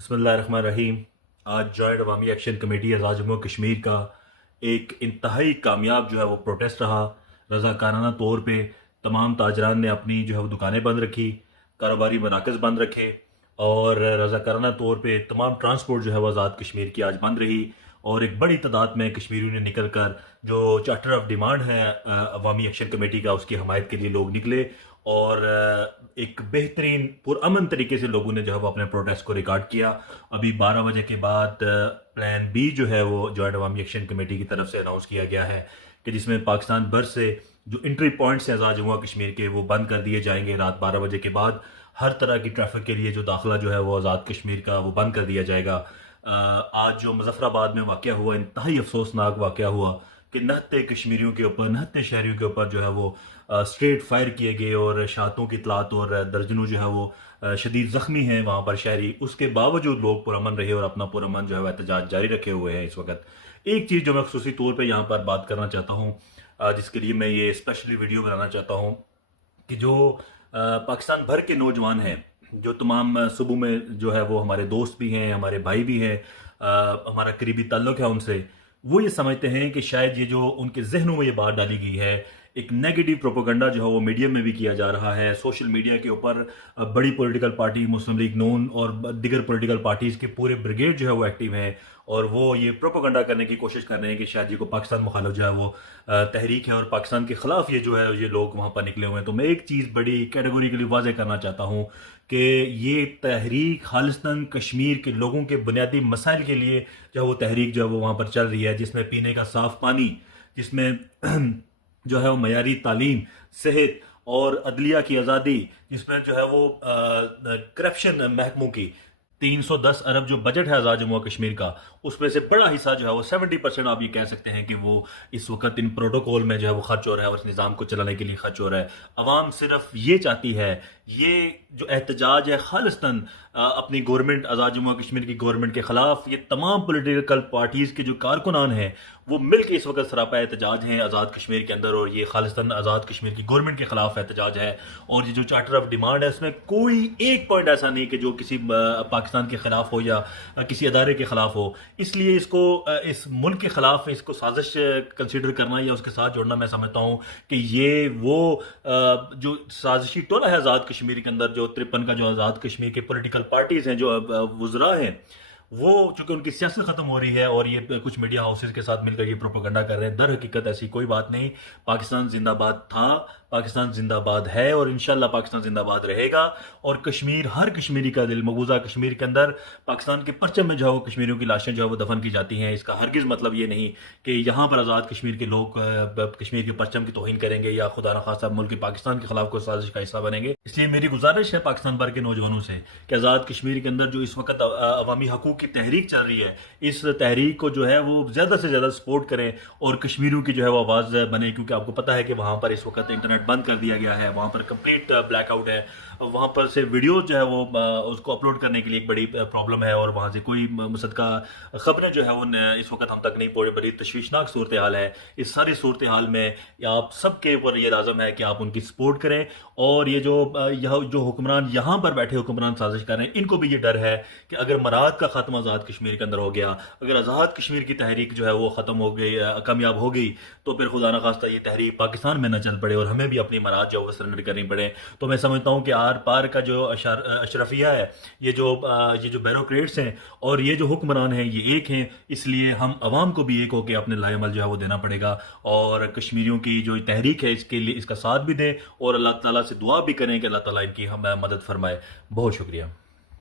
بسم اللہ الرحمن الرحیم۔ آج جوائنٹ عوامی ایکشن کمیٹی آزاد جموں کشمیر کا ایک انتہائی کامیاب جو ہے وہ پروٹیسٹ رہا۔ رضاکارانہ طور پہ تمام تاجران نے اپنی جو ہے وہ دکانیں بند رکھی، کاروباری مراکز بند رکھے، اور رضاکارانہ طور پہ تمام ٹرانسپورٹ جو ہے وہ آزاد کشمیر کی آج بند رہی۔ اور ایک بڑی تعداد میں کشمیریوں نے نکل کر جو چارٹر آف ڈیمانڈ ہے عوامی ایکشن کمیٹی کا، اس کی حمایت کے لیے لوگ نکلے، اور ایک بہترین پرامن طریقے سے لوگوں نے جو ہے وہ اپنے پروٹیسٹ کو ریکارڈ کیا۔ ابھی 12 بجے کے بعد پلان بی جو ہے وہ جوائنٹ عوامی ایکشن کمیٹی کی طرف سے اناؤنس کیا گیا ہے کہ جس میں پاکستان بھر سے جو انٹری پوائنٹس ہیں آزاد جموں کشمیر کے، وہ بند کر دیے جائیں گے۔ رات 12 بجے کے بعد ہر طرح کی ٹریفک کے لیے جو داخلہ جو ہے وہ آزاد کشمیر کا وہ بند کر دیا جائے گا۔ آج جو مظفر آباد میں واقعہ ہوا، انتہائی افسوسناک واقعہ ہوا کہ نہتے کشمیریوں کے اوپر، نہتے شہریوں کے اوپر جو ہے وہ اسٹریٹ فائر کیے گئے، اور شہادتوں کی اطلاعات اور درجنوں جو ہے وہ شدید زخمی ہیں وہاں پر شہری۔ اس کے باوجود لوگ پرامن رہے اور اپنا پرامن جو ہے وہ احتجاج جاری رکھے ہوئے ہیں اس وقت۔ ایک چیز جو میں خصوصی طور پہ یہاں پر بات کرنا چاہتا ہوں، جس کے لیے میں یہ اسپیشلی ویڈیو بنانا چاہتا ہوں، کہ جو پاکستان بھر کے نوجوان ہیں، جو تمام صوبوں میں جو ہے وہ ہمارے دوست بھی ہیں، ہمارے بھائی بھی ہیں، ہمارا قریبی تعلق ہے ان سے، وہ یہ سمجھتے ہیں کہ شاید یہ جو ان کے ذہنوں میں یہ بات ڈالی گئی ہے، ایک نیگیٹو پروپیگنڈا جو ہے وہ میڈیا میں بھی کیا جا رہا ہے، سوشل میڈیا کے اوپر بڑی پولیٹیکل پارٹی مسلم لیگ نون اور دیگر پولیٹیکل پارٹیز کے پورے بریگیڈ جو ہے وہ ایکٹیو ہیں، اور وہ یہ پروپیگنڈا کرنے کی کوشش کر رہے ہیں کہ شاید یہ کو پاکستان مخالف جو ہے وہ تحریک ہے، اور پاکستان کے خلاف یہ جو ہے یہ لوگ وہاں پر نکلے ہوئے ہیں۔ تو میں ایک چیز بڑی کیٹیگوریکلی واضح کرنا چاہتا ہوں کہ یہ تحریک خالصتاً کشمیر کے لوگوں کے بنیادی مسائل کے لیے جو ہے وہ تحریک جو ہے وہ وہاں پر چل رہی ہے، جس میں پینے کا صاف پانی، جس میں جو ہے وہ معیاری تعلیم، صحت اور عدلیہ کی آزادی، جس میں جو ہے وہ کرپشن محکموں کی 310 ارب جو بجٹ ہے آزاد جموں و کشمیر کا، اس میں سے بڑا حصہ جو ہے وہ 70% آپ یہ کہہ سکتے ہیں کہ وہ اس وقت ان پروٹوکول میں جو ہے وہ خرچ ہو رہا ہے اور اس نظام کو چلانے کے لیے خرچ ہو رہا ہے۔ عوام صرف یہ چاہتی ہے، یہ جو احتجاج ہے خالصتاً اپنی گورنمنٹ، آزاد جموں و کشمیر کی گورنمنٹ کے خلاف، یہ تمام پولیٹیکل پارٹیز کے جو کارکنان ہیں وہ مل کے اس وقت سراپا احتجاج ہیں آزاد کشمیر کے اندر، اور یہ خالصتاً آزاد کشمیر کی گورنمنٹ کے خلاف احتجاج ہے۔ اور یہ جو چارٹر آف ڈیمانڈ ہے، اس میں کوئی ایک پوائنٹ ایسا نہیں کہ جو کسی پاکستان کے خلاف ہو یا کسی ادارے کے خلاف ہو۔ اس لیے اس کو اس ملک کے خلاف اس کو سازش کنسیڈر کرنا یا اس کے ساتھ جوڑنا، میں سمجھتا ہوں کہ یہ وہ جو سازشی ٹولہ ہے آزاد کشمیر کے اندر، جو 53 کا جو آزاد کشمیر کے پولیٹیکل پارٹیز ہیں، جو وزراء ہیں، وہ چونکہ ان کی سیاست ختم ہو رہی ہے اور یہ کچھ میڈیا ہاؤسز کے ساتھ مل کر یہ پروپیگنڈا کر رہے ہیں، در حقیقت ایسی کوئی بات نہیں۔ پاکستان زندہ باد تھا، پاکستان زندہ باد ہے، اور انشاءاللہ پاکستان زندہ باد رہے گا۔ اور کشمیر، ہر کشمیری کا دل، مقبوضہ کشمیر کے اندر پاکستان کے پرچم میں جو ہے وہ کشمیریوں کی لاشیں جو ہے وہ دفن کی جاتی ہیں۔ اس کا ہرگز مطلب یہ نہیں کہ یہاں پر آزاد کشمیر کے لوگ کشمیر کے پرچم کی توہین کریں گے یا خدا نخواستہ ملک پاکستان کے خلاف کوئی سازش کا حصہ بنیں گے۔ اس لیے میری گزارش ہے پاکستان بھر کے نوجوانوں سے کہ آزاد کشمیر کے اندر جو اس وقت عوامی حقوق کی تحریک چل رہی ہے، اس تحریک کو جو ہے وہ زیادہ سے زیادہ سپورٹ کریں اور کشمیریوں کی جو ہے وہ آواز بنے، کیونکہ آپ کو پتہ ہے کہ وہاں پر اس وقت انٹرنیٹ بند کر دیا گیا ہے، وہاں پر کمپلیٹ بلیک آؤٹ ہے، وہاں پر سے ویڈیو جو ہے وہ اس کو اپلوڈ کرنے کے لیے ایک بڑی پرابلم ہے، اور وہاں سے کوئی مصدقہ خبریں جو ہے وہ اس وقت ہم تک نہیں پہنچی۔ بڑی تشویشناک صورتحال ہے۔ اس ساری صورتحال میں آپ سب کے اوپر یہ لازم ہے کہ آپ ان کی سپورٹ کریں، اور یہ جو حکمران یہاں پر بیٹھے حکمران سازش کر رہے ہیں، ان کو بھی یہ ڈر ہے کہ اگر مراد کا خاتمہ آزاد کشمیر کے اندر ہو گیا، اگر آزاد کشمیر کی تحریک جو ہے وہ ختم ہو گئی، کامیاب ہو گئی، تو پھر خدا نخواستہ یہ تحریک پاکستان میں نہ چل پڑے اور ہمیں بھی اپنی مراد جو ہے وہ سرنڈر کرنی پڑے۔ تو میں سمجھتا ہوں کہ آر پار کا جو اشرفیہ ہے، یہ جو بیوروکریٹس ہیں اور یہ جو حکمران ہیں، یہ ایک ہیں۔ اس لیے ہم عوام کو بھی ایک ہو کے اپنے لائے عمل جو ہے وہ دینا پڑے گا، اور کشمیریوں کی جو تحریک ہے اس کے لیے اس کا ساتھ بھی دیں، اور اللہ تعالیٰ سے دعا بھی کریں کہ اللہ تعالیٰ ان کی ہم مدد فرمائے۔ بہت شکریہ۔